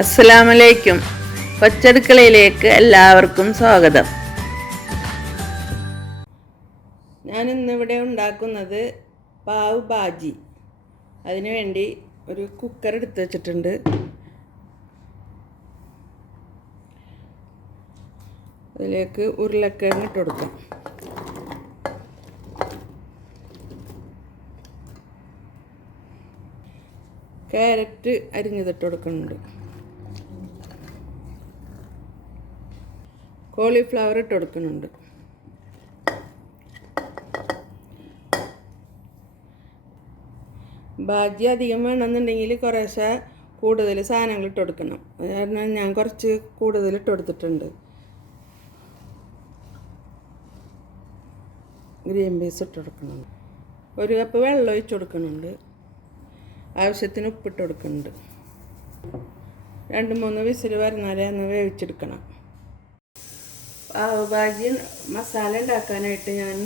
അസ്സലാമലൈക്കും. കൊച്ചടുക്കളയിലേക്ക് എല്ലാവർക്കും സ്വാഗതം. ഞാൻ ഇന്നിവിടെ ഉണ്ടാക്കുന്നത് പാവ് ബാജി. അതിനു വേണ്ടി ഒരു കുക്കർ എടുത്ത് വെച്ചിട്ടുണ്ട്. അതിലേക്ക് ഉരുളക്കിഴങ്ങ് ഇട്ട് കൊടുക്കാം. ക്യാരറ്റ് അരിഞ്ഞതിട്ട് കൊടുക്കുന്നുണ്ട്. കോളിഫ്ലവർ ഇട്ട് കൊടുക്കുന്നുണ്ട്. ബാജി അധികം വേണമെന്നുണ്ടെങ്കിൽ കുറേശ്ശെ കൂടുതൽ സാധനങ്ങൾ ഇട്ട് കൊടുക്കണം. അത് കാരണം ഞാൻ കുറച്ച് കൂടുതൽ ഇട്ട് കൊടുത്തിട്ടുണ്ട്. ഗ്രീൻ പീസ് ഇട്ട് കൊടുക്കുന്നുണ്ട്. 1 കപ്പ് വെള്ളം ഒഴിച്ച് കൊടുക്കുന്നുണ്ട്. ആവശ്യത്തിന് ഉപ്പിട്ട് കൊടുക്കുന്നുണ്ട്. 2-3 വിസിൽ വരുന്നവരെ ഒന്ന് വേവിച്ചെടുക്കണം. പാവ് ഭാജി മസാല ഉണ്ടാക്കാനായിട്ട് ഞാൻ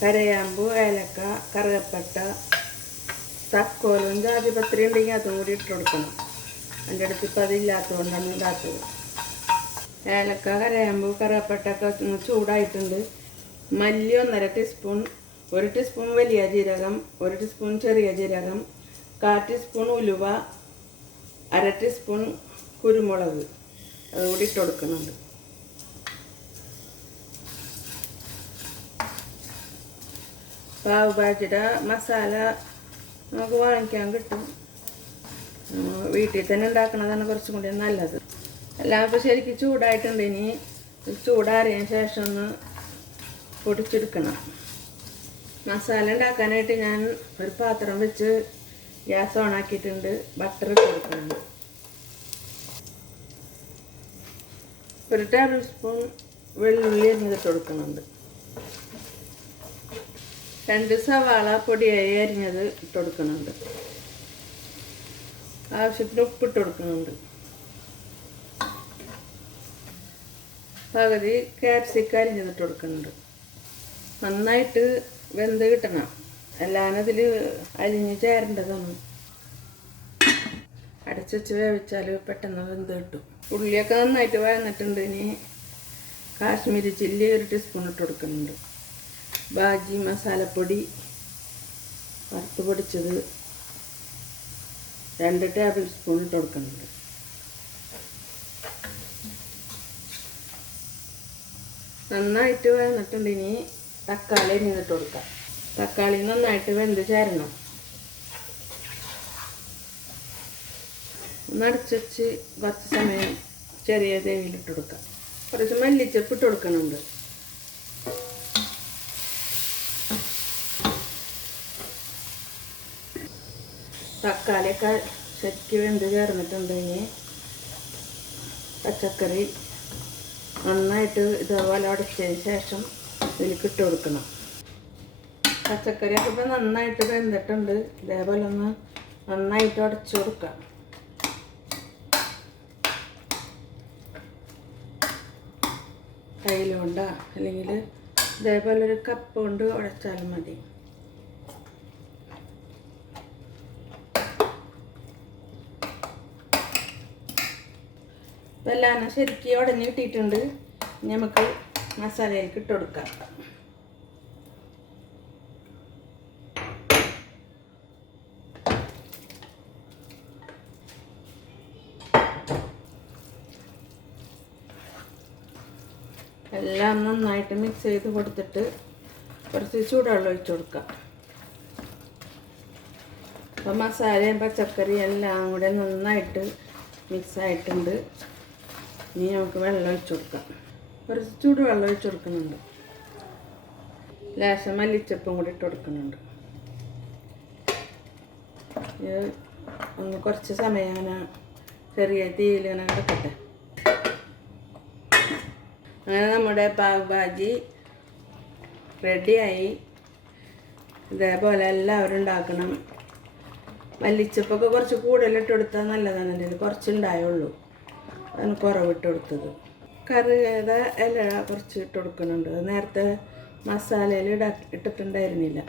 കരയാമ്പു, ഏലക്ക, കറുകപ്പട്ട, തക്കോലും ജാതിപത്രി ഉണ്ടെങ്കിൽ അതും കൂടി ഇട്ട് കൊടുക്കണം. എൻ്റെ അടുത്ത് ഇപ്പം അതില്ലാത്തതുകൊണ്ടാണ് ഇടാത്തത്. ഏലക്ക, കരയാമ്പു, കറുകപ്പട്ടൊക്കെ ഒന്ന് ചൂടായിട്ടുണ്ട്. മല്ലി 1.5 ടീസ്പൂൺ, 1 ടീസ്പൂൺ വലിയ ജീരകം, 1 ടീസ്പൂൺ ചെറിയ ജീരകം, 1/4 ടീസ്പൂൺ ഉലുവ, 1/2 ടീസ്പൂൺ കുരുമുളക് അതുകൂടി ഇട്ട് കൊടുക്കുന്നുണ്ട്. പാവ് ഭാജിയുടെ മസാല നമുക്ക് വാങ്ങിക്കാൻ കിട്ടും. വീട്ടിൽ തന്നെ ഉണ്ടാക്കുന്നതാണ് കുറച്ചും കൂടി നല്ലത്. എല്ലാം ഇപ്പോൾ ശരിക്കും ചൂടായിട്ടുണ്ട്. ഇനി ചൂടാറിയതിന് ശേഷം ഒന്ന് പൊടിച്ചെടുക്കണം. മസാല ഉണ്ടാക്കാനായിട്ട് ഞാൻ ഒരു പാത്രം വെച്ച് ഗ്യാസ് ഓണാക്കിയിട്ടുണ്ട്. ബട്ടർ ഇട്ട് കൊടുക്കുന്നുണ്ട്. 1 ടേബിൾ സ്പൂൺ വെള്ളുള്ളി അരിഞ്ഞിട്ട് കൊടുക്കുന്നുണ്ട്. 2 സവാള പൊടിയായി അരിഞ്ഞത് ഇട്ട് കൊടുക്കുന്നുണ്ട്. ആവശ്യത്തിന് ഉപ്പിട്ട് കൊടുക്കുന്നുണ്ട്. പകുതി ക്യാപ്സിക്കം അരിഞ്ഞതിട്ട് കൊടുക്കുന്നുണ്ട്. നന്നായിട്ട് വെന്ത് കിട്ടണം. എല്ലാം അതിൽ അരിഞ്ഞ് ചേരേണ്ടതാണ്. അടച്ച് വെച്ച് വേവിച്ചാൽ പെട്ടെന്ന് വെന്ത് കിട്ടും. ഉള്ളിയൊക്കെ നന്നായിട്ട് വഴന്നിട്ടുണ്ട്. ഇനി കാശ്മീരി ചില്ലി 1 ടീസ്പൂൺ ഇട്ട് കൊടുക്കുന്നുണ്ട്. ബാജി മസാലപ്പൊടി വറുത്ത് പൊടിച്ചത് 2 ടേബിൾ സ്പൂൺ ഇട്ട് കൊടുക്കുന്നുണ്ട്. നന്നായിട്ട് വഴന്നിട്ടുണ്ട്. ഇനി തക്കാളി അരിഞ്ഞിട്ട് കൊടുക്കാം. തക്കാളി നന്നായിട്ട് വെന്ത് ചേരണം. ഒന്ന് അടച്ച് വെച്ച് കുറച്ച് സമയം ചെറിയ തേയിലിട്ട് കൊടുക്കാം. കുറച്ച് മല്ലിച്ചപ്പ് ഇട്ട് കൊടുക്കുന്നുണ്ട്. തക്കാളിയൊക്കെ ശരിക്കും വെന്ത് ചേർന്നിട്ടുണ്ടെങ്കിൽ പച്ചക്കറി നന്നായിട്ട് ഇതേപോലെ ഉടച്ചതിന് ശേഷം ഇതിലേക്ക് ഇട്ട് കൊടുക്കണം. പച്ചക്കറിയൊക്കെ ഇപ്പോൾ നന്നായിട്ട് വെന്തിട്ടുണ്ട്. ഇതേപോലെ ഒന്ന് നന്നായിട്ട് ഉടച്ചു കൊടുക്കാം. കയ്യിലുകൊണ്ടോ അല്ലെങ്കിൽ ഇതേപോലെ ഒരു കപ്പ് കൊണ്ട് ഉടച്ചാലും മതി. ഇതെല്ലാം ശരിക്കും ഉടഞ്ഞ് കിട്ടിയിട്ടുണ്ട്. ഇനി നമുക്ക് മസാലയിലേക്ക് ഇട്ട് കൊടുക്കാം. എല്ലാം നന്നായിട്ട് മിക്സ് ചെയ്ത് കൊടുത്തിട്ട് കുറച്ച് ചൂടുവെള്ളം ഒഴിച്ച് കൊടുക്കാം. അപ്പോൾ മസാലയും പച്ചക്കറിയും എല്ലാം കൂടെ നന്നായിട്ട് മിക്സ് ആയിട്ടുണ്ട്. ഇനി നമുക്ക് വെള്ളം ഒഴിച്ച് കൊടുക്കാം. കുറച്ച് ചൂടുവെള്ളം ഒഴിച്ച് കൊടുക്കുന്നുണ്ട്. ലേശം മല്ലിച്ചപ്പും കൂടി ഇട്ട് കൊടുക്കുന്നുണ്ട്. ഇത് ഒന്ന് കുറച്ച് സമയം അങ്ങനെ ചെറിയ തീയിൽ ഇങ്ങനെ കിടക്കട്ടെ. അങ്ങനെ നമ്മുടെ പാവ് ഭാജി റെഡിയായി. ഇതേപോലെ എല്ലാവരും ഉണ്ടാക്കണം. മല്ലിച്ചപ്പൊക്കെ കുറച്ച് കൂടുതലിട്ട് കൊടുത്താൽ നല്ലതാണ്. എൻ്റെ കുറച്ചുണ്ടായുള്ളൂ, അതിന് കുറവിട്ട് കൊടുത്തത്. കറിവേപ്പില ഇല കുറച്ച് ഇട്ട് കൊടുക്കുന്നുണ്ട്. നേരത്തെ മസാലയിൽ ഇട്ടിട്ടുണ്ടായിരുന്നില്ല.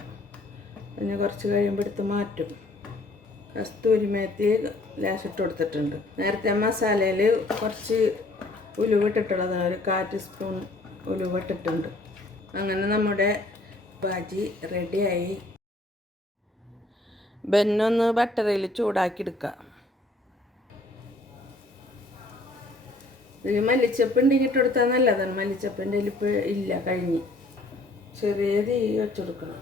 അതിന് കുറച്ച് കഴിയുമ്പോൾ എടുത്ത് മാറ്റും. കസ്തൂരി മേത്തി ലേശിട്ട് കൊടുത്തിട്ടുണ്ട്. നേരത്തെ മസാലയിൽ കുറച്ച് ഉലുവിട്ടിട്ടുള്ളത്, ഒരു 1/4 ടീസ്പൂൺ ഉലുവിട്ടിട്ടുണ്ട്. അങ്ങനെ നമ്മുടെ ബാജി റെഡിയായി. ബന്നൊന്ന് ബട്ടറിൽ ചൂടാക്കി എടുക്കുക. ഇതിൽ മല്ലിച്ചപ്പ് ഉണ്ടെങ്കിൽ ഇട്ട് കൊടുത്താൽ നല്ലതാണ്. മല്ലിച്ചപ്പിൻ്റെ ഇപ്പോൾ ഇല്ല, കഴിഞ്ഞ്. ചെറിയ തീ വെച്ചെടുക്കണം,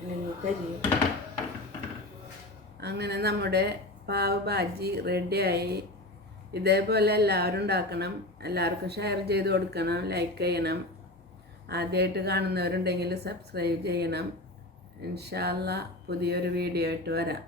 അല്ലെങ്കിൽ കരിയും. അങ്ങനെ നമ്മുടെ പാവ് ഭാജി റെഡിയായി. ഇതേപോലെ എല്ലാവരും ഉണ്ടാക്കണം. എല്ലാവർക്കും ഷെയർ ചെയ്ത് കൊടുക്കണം, ലൈക്ക് ചെയ്യണം. ആദ്യമായിട്ട് കാണുന്നവരുണ്ടെങ്കിൽ സബ്സ്ക്രൈബ് ചെയ്യണം. ഇൻഷാ അല്ലാഹ് പുതിയൊരു വീഡിയോ ആയിട്ട് വരാം.